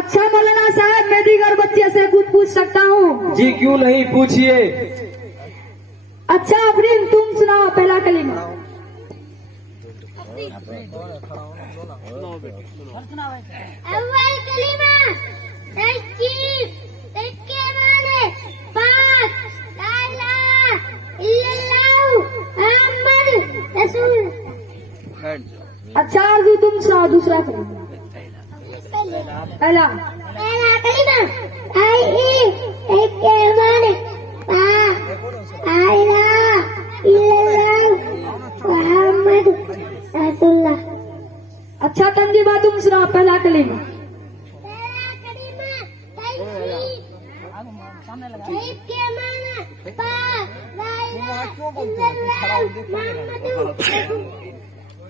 अच्छा मौलाना साहब, मैं दीगर बच्चे से कुछ पूछ सकता हूँ? जी क्यों नहीं, पूछिए। अच्छा अफरीन, तुम सुनाओ पहला कलीमा। अव्वल कलीमा तस्कीर, इसके माने पाक, ला इलाहा इल्लल्लाहु मुहम्मद रसूल। अच्छा अर्जू, तुम सुनाओ दूसरा कलीमा। पहला कलीमा इसके माने पाक, ला इलाहा इल्लल्लाहु मुहम्मद रसूलुल्लाह। अच्छा तंजीबा, तुम सुनाओ पहला कलीमा।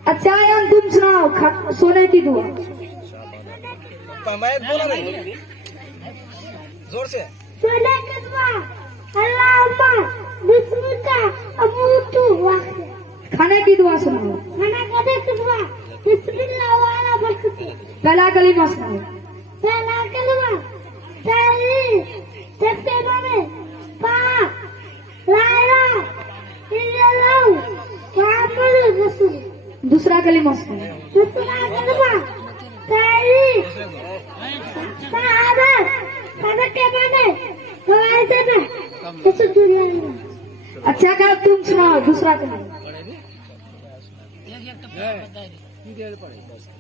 अच्छा यार, तुम सुनाओ सोने की दुआ। जोर से। सोने की दुआ, अल्लाहुम्मा बिस्मिका अमूतु व अहया। खाने की दुआ सुनाओ। खाना खाने की दुआ, बिस्मिल्लाह वाला बरकत। पहला कलीमा सुनाओ। पहला कलमा तहरीर, सबसे बड़े पाक, ला इलाहा इल्लल्लाहु मुहम्मद रसूल। दूसरा कलीमा सुनाओ। दूसरा कलमा तहरीर, शहादत, सबके बड़े गवाही देना इस दुनिया में। अच्छा क्या, तुम सुनाओ दूसरा कलीमा।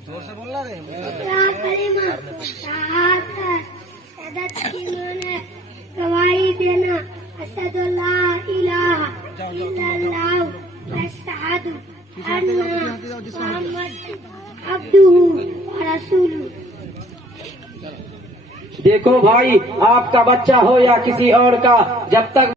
जोर से बोलना रे। दूसरा कलमा शहादत, शहादत की माने गवाही देना, अशहदु ला इलाहा इल्लल्लाहु व अशहदु अन्ना मुहम्मद अब्दुहु व रसूलुहु। देखो भाई, आपका बच्चा हो या किसी और का, जब तक